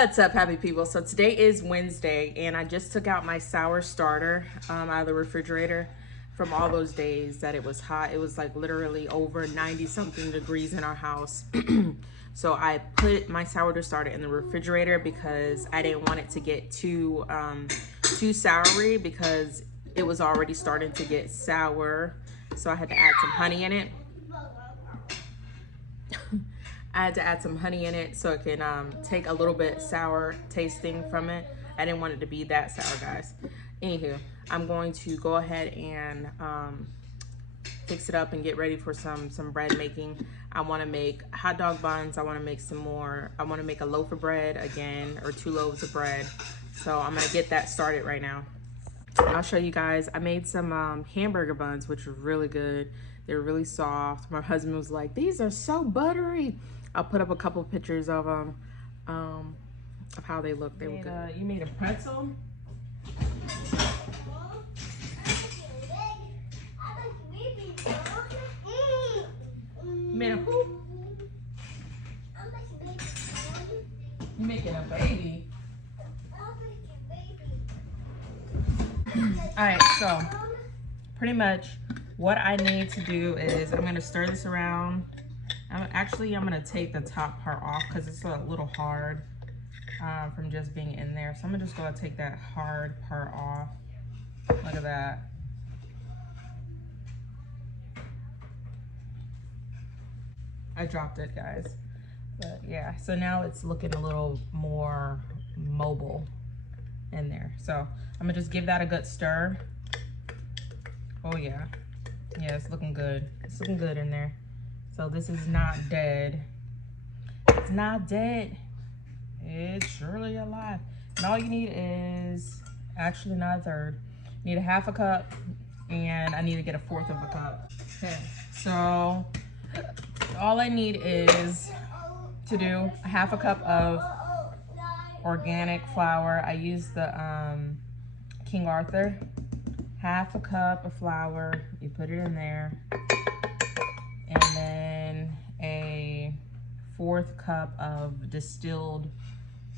What's up, happy people? So today is Wednesday and I just took out my sour starter out of the refrigerator from all those days that it was hot. It was like literally over 90 something degrees in our house. So I put my sourdough starter in the refrigerator because I didn't want it to get too soury, because it was already starting to get sour. So I had to add some honey in it. I had to add some honey in it so it can take a little bit sour tasting from it. I didn't want it to be that sour, guys. Anywho, I'm going to go ahead and fix it up and get ready for some bread making. I want to make hot dog buns. I want to make some more. I want to make a loaf of bread again, or 2 loaves of bread. So I'm going to get that started right now. I'll show you guys. I made some hamburger buns, which were really good. They're really soft. My husband was like, these are so buttery. I'll put up a couple of pictures of them, of how they look. They were good. You made a pretzel? You made a who? You making a baby? All right, so pretty much what I need to do is I'm gonna stir this around. I'm gonna take the top part off because it's a little hard from just being in there. So I'm just gonna take that hard part off. Look at that. I dropped it, guys. But yeah, so now it's looking a little more mobile in there. So I'm gonna just give that a good stir. Oh yeah. Yeah, it's looking good. It's looking good in there. So this is not dead. It's not dead. It's surely alive. And all you need is, actually not a third. You need a half a cup, and I need to get a 1/4 of a cup. Okay, so all I need is to do a half a cup of organic flour. I use the King Arthur. Half a cup of flour, you put it in there. And then a 1/4 cup of distilled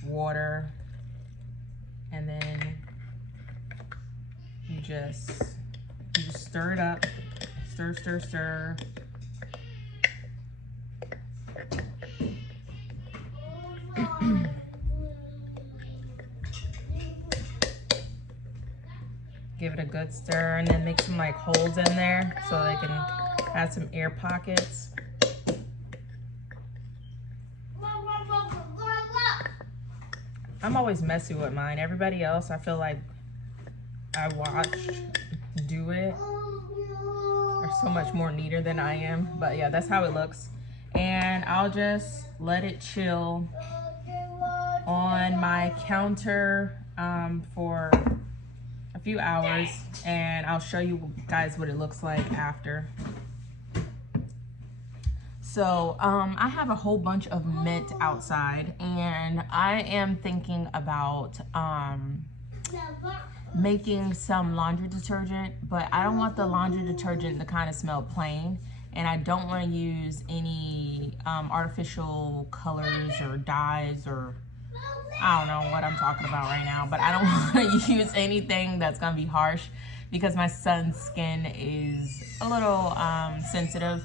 water. And then you just stir it up. Stir, stir, stir. Give it a good stir, and then make some like holes in there so they can add some air pockets. I'm always messy with mine. Everybody else, I feel like I watched do it, are so much more neater than I am. But yeah, that's how it looks. And I'll just let it chill on my counter for a few hours, and I'll show you guys what it looks like after. So I have a whole bunch of mint outside, and I am thinking about making some laundry detergent, but I don't want the laundry detergent to kind of smell plain, and I don't want to use any artificial colors or dyes, or I don't know what I'm talking about right now, but I don't want to use anything that's gonna be harsh, because my son's skin is a little sensitive.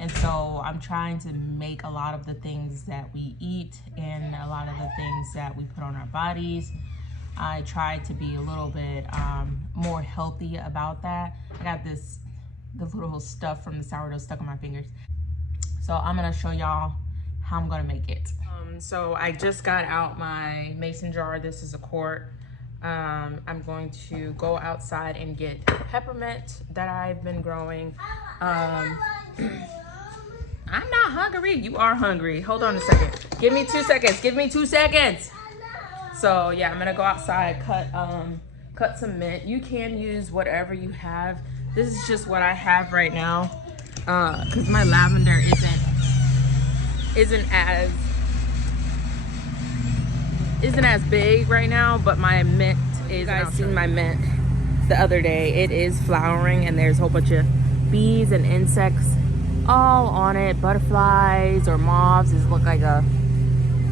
And so I'm trying to make a lot of the things that we eat and a lot of the things that we put on our bodies. I try to be a little bit more healthy about that. I got the little stuff from the sourdough stuck on my fingers. So I'm gonna show y'all how I'm gonna make it. So I just got out my mason jar. This is a quart. I'm going to go outside and get peppermint that I've been growing. I'm not hungry. You are hungry. Hold on a second. Give me 2 seconds. Give me 2 seconds. So yeah, I'm gonna go outside, cut some mint. You can use whatever you have. This is just what I have right now, because my lavender isn't as big right now, but my mint is. You guys seen my mint the other day. It is flowering, and there's a whole bunch of bees and insects all on it, butterflies or moths. It look like a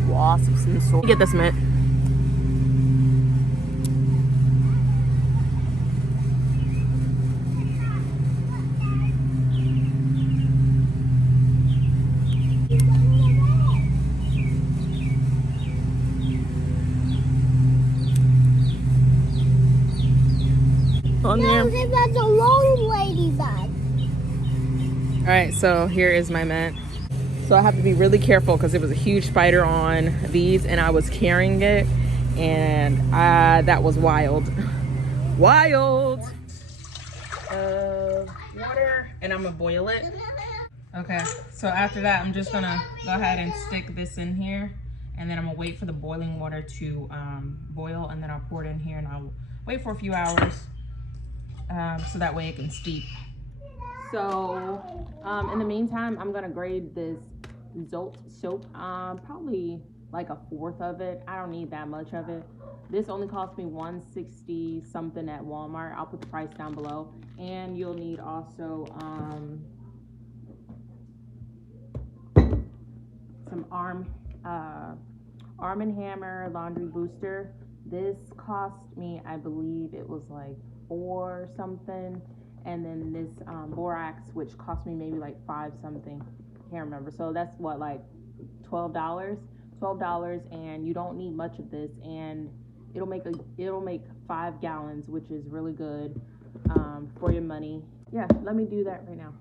wasps and so. Get this mint. On there. That's a long ladybug. All right, so here is my mint. So I have to be really careful because there was a huge spider on these and I was carrying it, and that was wild. Wild. Water, and I'm gonna boil it. Okay, so after that, I'm just gonna go ahead and stick this in here, and then I'm gonna wait for the boiling water to boil, and then I'll pour it in here and I'll wait for a few hours so that way it can steep. So in the meantime, I'm gonna grade this Zolt soap, probably like a fourth of it. I don't need that much of it. This only cost me $160 something at Walmart. I'll put the price down below. And you'll need also some Arm & Hammer laundry booster. This cost me, I believe it was like $4 something, and then this borax, which cost me maybe like $5 something, can't remember. So that's what, like $12, and you don't need much of this, and it'll make 5 gallons, which is really good for your money. Yeah, let me do that right now.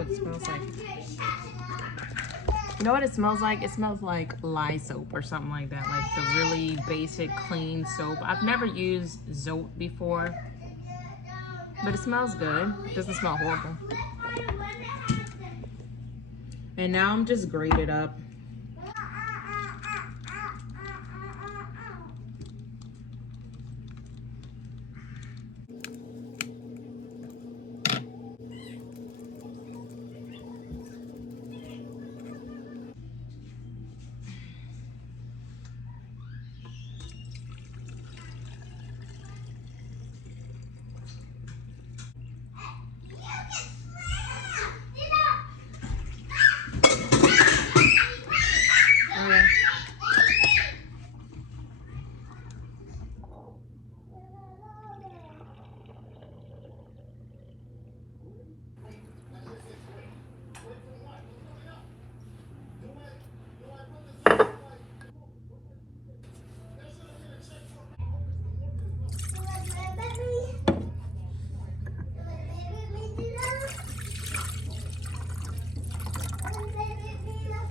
It smells like, you know what it smells like? It smells like lye soap or something like that, like the really basic clean soap. I've never used Zolt before, but it smells good. It doesn't smell horrible. And now I'm just grated up.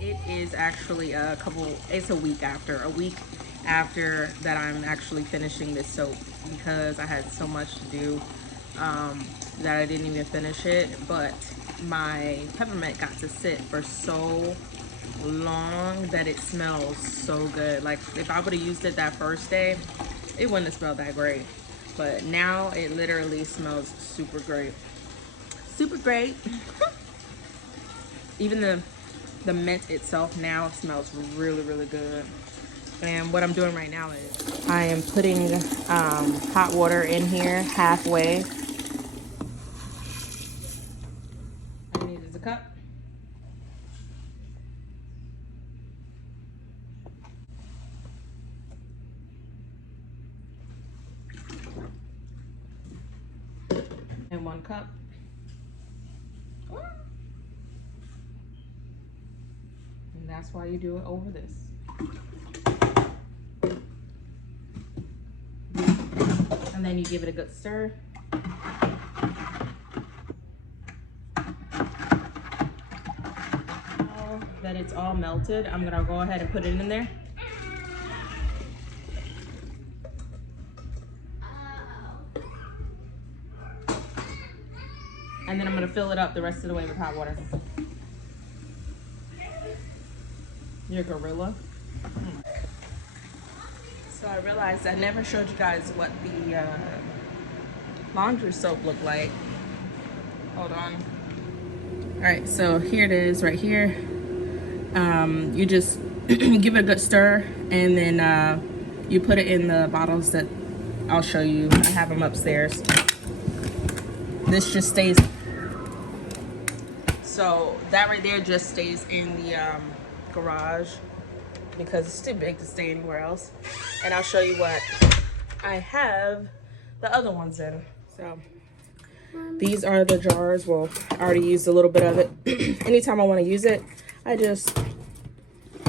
It is actually it's a week after that I'm actually finishing this soap, because I had so much to do that I didn't even finish it. But my peppermint got to sit for so long that it smells so good. Like if I would have used it that first day, it wouldn't have smelled that great. But now it literally smells super great. Super great. Even the mint itself now smells really, really good. And what I'm doing right now is I am putting hot water in here halfway. I need is a cup. And 1 cup. And that's why you do it over this. And then you give it a good stir. Now that it's all melted, I'm gonna go ahead and put it in there. And then I'm gonna fill it up the rest of the way with hot water. You're a gorilla. So I realized I never showed you guys what the laundry soap looked like. Hold on. All right, so here it is right here. You just give it a good stir, and then you put it in the bottles that I'll show you. I have them upstairs. This just stays, so that right there just stays in the garage because it's too big to stay anywhere else. And I'll show you what I have the other ones in. So these are the jars. Well, I already used a little bit of it. Anytime I want to use it, I just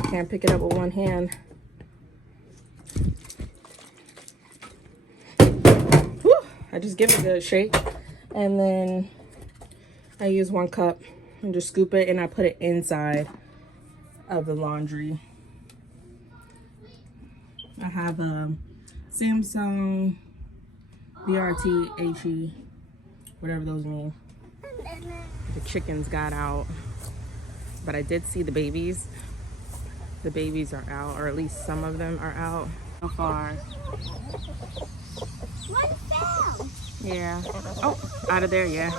can't pick it up with one hand. Whew, I just give it a good shake, and then I use 1 cup and just scoop it, and I put it inside of the laundry. I have a Samsung BRT HE, whatever those mean. The chickens got out, but I did see the babies. The babies are out, or at least some of them are out so far. One fell. Yeah. Oh, out of there, yeah.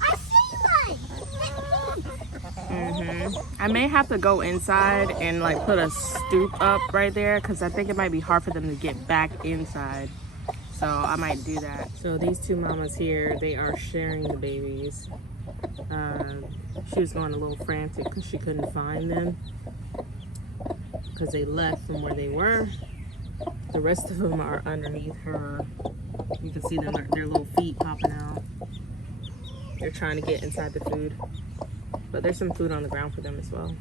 I see one. I may have to go inside and like put a stoop up right there because I think it might be hard for them to get back inside. So I might do that. So these two mamas here, they are sharing the babies. She was going a little frantic because she couldn't find them because they left from where they were. The rest of them are underneath her. You can see them, their little feet popping out. They're trying to get inside the food, but there's some food on the ground for them as well.